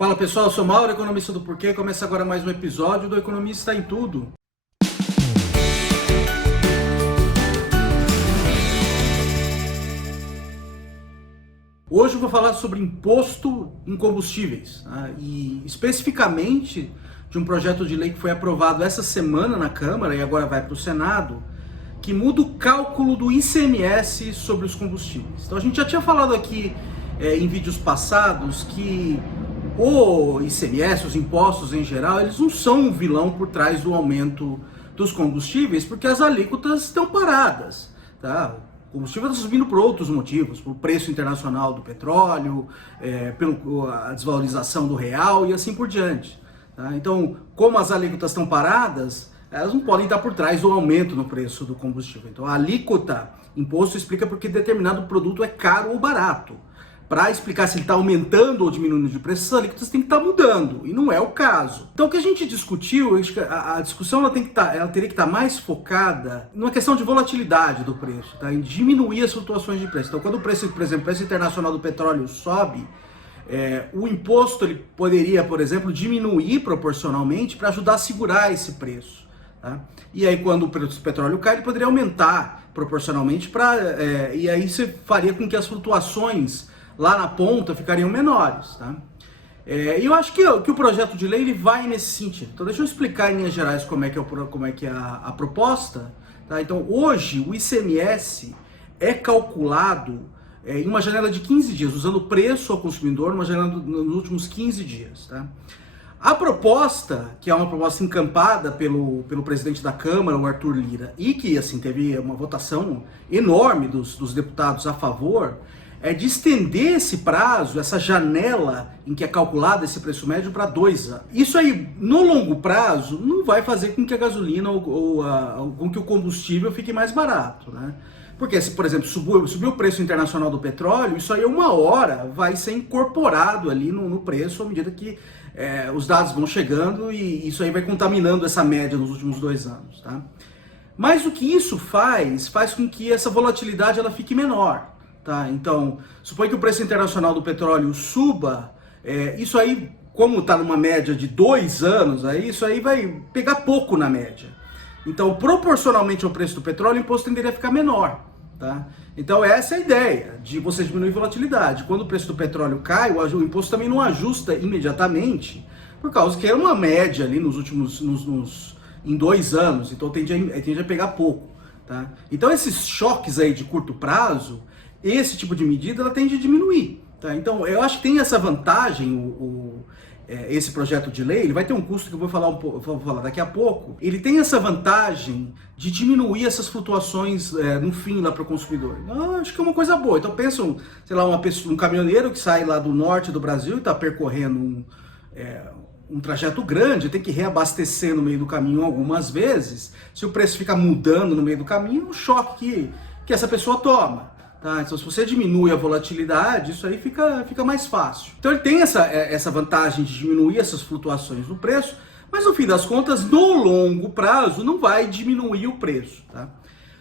Fala pessoal, eu sou Mauro, economista do Porquê. Começa agora mais um episódio do Economista em Tudo. Hoje eu vou falar sobre imposto em combustíveis, e especificamente de um projeto de lei que foi aprovado essa semana na Câmara e agora vai para o Senado, que muda o cálculo do ICMS sobre os combustíveis. Então a gente já tinha falado aqui em vídeos passados que o ICMS, os impostos em geral, eles não são um vilão por trás do aumento dos combustíveis, porque as alíquotas estão paradas, tá? O combustível está subindo por outros motivos, pelo preço internacional do petróleo, pela desvalorização do real e assim por diante, tá? Então, como as alíquotas estão paradas, elas não podem estar por trás do aumento no preço do combustível. Então, a alíquota, imposto, explica porque determinado produto é caro ou barato. Para explicar se ele está aumentando ou diminuindo de preço, essas alíquotas têm que estar mudando, e não é o caso. Então o que a gente discutiu, a discussão ela teria que estar mais focada numa questão de volatilidade do preço, tá? Em diminuir as flutuações de preço. Então quando o preço, por exemplo, o preço internacional do petróleo sobe, o imposto ele poderia, por exemplo, diminuir proporcionalmente para ajudar a segurar esse preço, tá? E aí quando o preço do petróleo cai, ele poderia aumentar proporcionalmente, e aí você faria com que as flutuações lá na ponta ficariam menores, tá? E eu acho que o projeto de lei ele vai nesse sentido. Então deixa eu explicar em linhas gerais como é que é a proposta, tá? Então hoje o ICMS é calculado em uma janela de 15 dias, usando o preço ao consumidor numa janela nos últimos 15 dias, tá? A proposta, que é uma proposta encampada pelo presidente da Câmara, o Arthur Lira, e que assim teve uma votação enorme dos deputados a favor, é de estender esse prazo, essa janela em que é calculado esse preço médio para 2 anos. Isso aí, no longo prazo, não vai fazer com que a gasolina ou com que o combustível fique mais barato, né? Porque se, por exemplo, subiu o preço internacional do petróleo, isso aí uma hora vai ser incorporado ali no preço à medida que os dados vão chegando, e isso aí vai contaminando essa média nos últimos 2 anos, tá? Mas o que isso faz com que essa volatilidade ela fique menor. Tá? Então, suponha que o preço internacional do petróleo suba, isso aí, como está numa média de 2 anos, isso aí vai pegar pouco na média. Então, proporcionalmente ao preço do petróleo, o imposto tenderia a ficar menor. Tá? Então, essa é a ideia, de você diminuir a volatilidade. Quando o preço do petróleo cai, o imposto também não ajusta imediatamente, por causa que é uma média ali em 2 anos, então tende a pegar pouco. Tá? Então, esses choques aí de curto prazo, esse tipo de medida ela tende a diminuir, tá? Então eu acho que tem essa vantagem, esse projeto de lei, ele vai ter um custo que eu vou falar daqui a pouco, ele tem essa vantagem de diminuir essas flutuações no fim lá para o consumidor. Eu acho que é uma coisa boa. Então pensa, sei lá, um caminhoneiro que sai lá do norte do Brasil e está percorrendo um trajeto grande, tem que reabastecer no meio do caminho algumas vezes. Se o preço fica mudando no meio do caminho, é um choque que essa pessoa toma. Tá? Então, se você diminui a volatilidade, isso aí fica mais fácil. Então, ele tem essa vantagem de diminuir essas flutuações no preço, mas no fim das contas, no longo prazo, não vai diminuir o preço. Tá?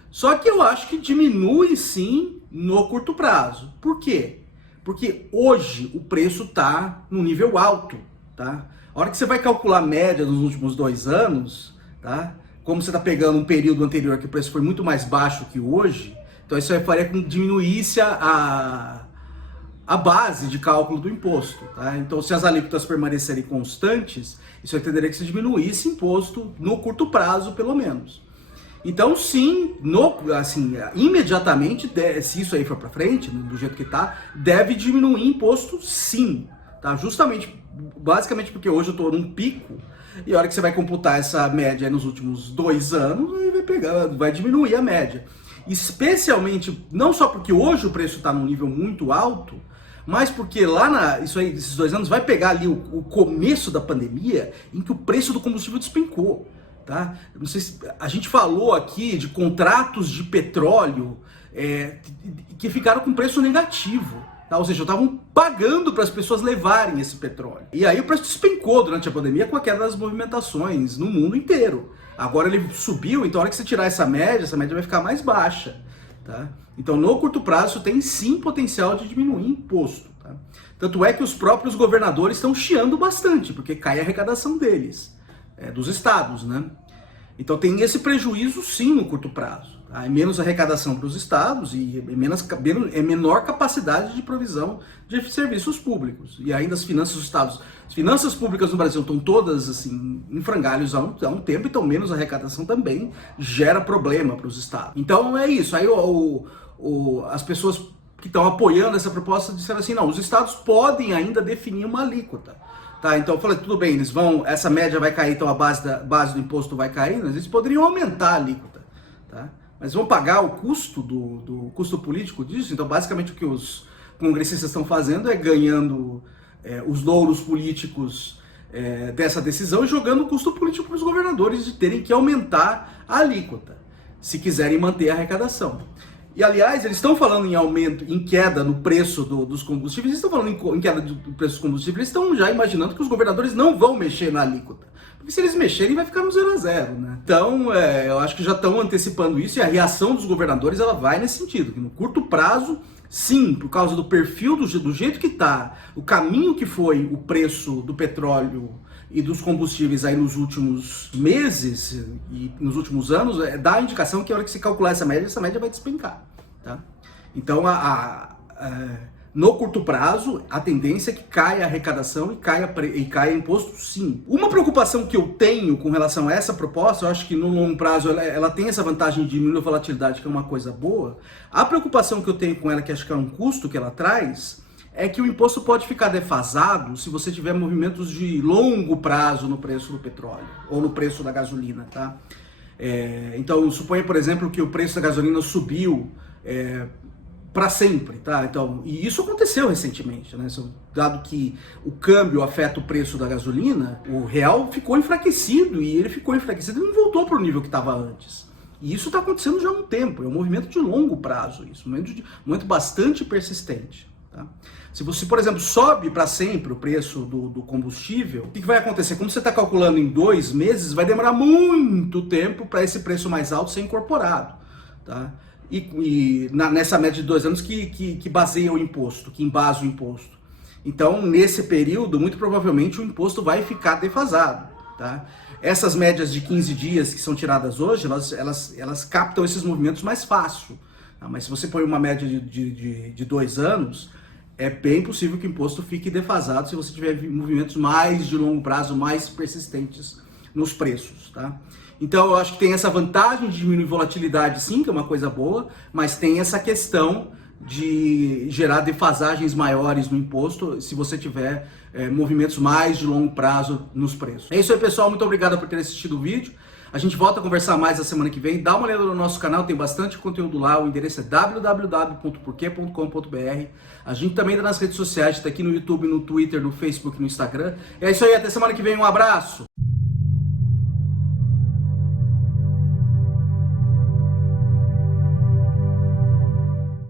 Só que eu acho que diminui sim no curto prazo. Por quê? Porque hoje o preço está no nível alto. Tá? A hora que você vai calcular a média dos últimos 2 anos, tá? Como você está pegando um período anterior que o preço foi muito mais baixo que hoje, então isso aí faria com que diminuísse a base de cálculo do imposto. Tá? Então se as alíquotas permanecerem constantes, isso aí tenderia que se diminuísse imposto no curto prazo, pelo menos. Então sim, imediatamente, se isso aí for para frente, do jeito que está, deve diminuir imposto sim. Tá? Basicamente porque hoje eu estou num pico, e a hora que você vai computar essa média nos últimos 2 anos, aí vai diminuir a média. Especialmente, não só porque hoje o preço está num nível muito alto, mas porque esses 2 anos vai pegar ali o começo da pandemia, em que o preço do combustível despencou. Tá? Não sei se a gente falou aqui de contratos de petróleo que ficaram com preço negativo. Tá? Ou seja, estavam pagando para as pessoas levarem esse petróleo. E aí o preço despencou durante a pandemia com a queda das movimentações no mundo inteiro. Agora ele subiu, então a hora que você tirar essa média vai ficar mais baixa. Tá? Então no curto prazo tem sim potencial de diminuir imposto. Tá? Tá? Tanto é que os próprios governadores estão chiando bastante, porque cai a arrecadação deles, dos estados, né? Então tem esse prejuízo sim no curto prazo. Tá? É menos arrecadação para os estados e menor capacidade de provisão de serviços públicos. E ainda as finanças dos estados, as finanças públicas no Brasil estão todas assim em frangalhos há um tempo, então menos arrecadação também gera problema para os estados. Então é isso. Aí as pessoas que estão apoiando essa proposta disseram assim, não, os estados podem ainda definir uma alíquota. Tá, então eu falei, tudo bem, essa média vai cair, então a base do imposto vai cair, mas eles poderiam aumentar a alíquota, tá? Mas vão pagar o custo do custo político disso? Então basicamente o que os congressistas estão fazendo é ganhando os louros políticos dessa decisão e jogando o custo político para os governadores de terem que aumentar a alíquota, se quiserem manter a arrecadação. E, aliás, eles estão falando em aumento, em queda no preço dos combustíveis, eles estão falando em queda do preço dos combustíveis, eles estão já imaginando que os governadores não vão mexer na alíquota. Porque se eles mexerem, vai ficar no 0 a 0, né? Então, eu acho que já estão antecipando isso e a reação dos governadores, ela vai nesse sentido, que no curto prazo, sim, por causa do perfil, do jeito que está, o caminho que foi o preço do petróleo e dos combustíveis aí nos últimos meses e nos últimos anos, dá a indicação que a hora que se calcular essa média vai despencar. Tá? Então, no curto prazo, a tendência é que caia a arrecadação e caia imposto, sim. Uma preocupação que eu tenho com relação a essa proposta, eu acho que no longo prazo ela tem essa vantagem de diminuir a volatilidade, que é uma coisa boa. A preocupação que eu tenho com ela, que acho que é um custo que ela traz, é que o imposto pode ficar defasado se você tiver movimentos de longo prazo no preço do petróleo ou no preço da gasolina, tá? Então, suponha, por exemplo, que o preço da gasolina subiu para sempre, tá? Então, e isso aconteceu recentemente, né? Dado que o câmbio afeta o preço da gasolina, o real ficou enfraquecido e ele ficou enfraquecido e não voltou para o nível que estava antes. E isso está acontecendo já há um tempo, é um movimento de longo prazo, isso, um movimento bastante persistente. Tá? Se você, por exemplo, sobe para sempre o preço do combustível, o que vai acontecer? Como você está calculando em 2 meses, vai demorar muito tempo para esse preço mais alto ser incorporado. Tá? Nessa média de 2 anos que baseia o imposto, que embasa o imposto. Então, nesse período, muito provavelmente o imposto vai ficar defasado. Tá? Essas médias de 15 dias que são tiradas hoje, elas captam esses movimentos mais fácil. Tá? Mas se você põe uma média de 2 anos, é bem possível que o imposto fique defasado se você tiver movimentos mais de longo prazo, mais persistentes nos preços. Tá? Então eu acho que tem essa vantagem de diminuir volatilidade sim, que é uma coisa boa, mas tem essa questão de gerar defasagens maiores no imposto se você tiver movimentos mais de longo prazo nos preços. É isso aí, pessoal, muito obrigado por ter assistido o vídeo. A gente volta a conversar mais na semana que vem. Dá uma olhada no nosso canal, tem bastante conteúdo lá. O endereço é www.porquê.com.br. A gente também está nas redes sociais, está aqui no YouTube, no Twitter, no Facebook, no Instagram. É isso aí, até semana que vem. Um abraço!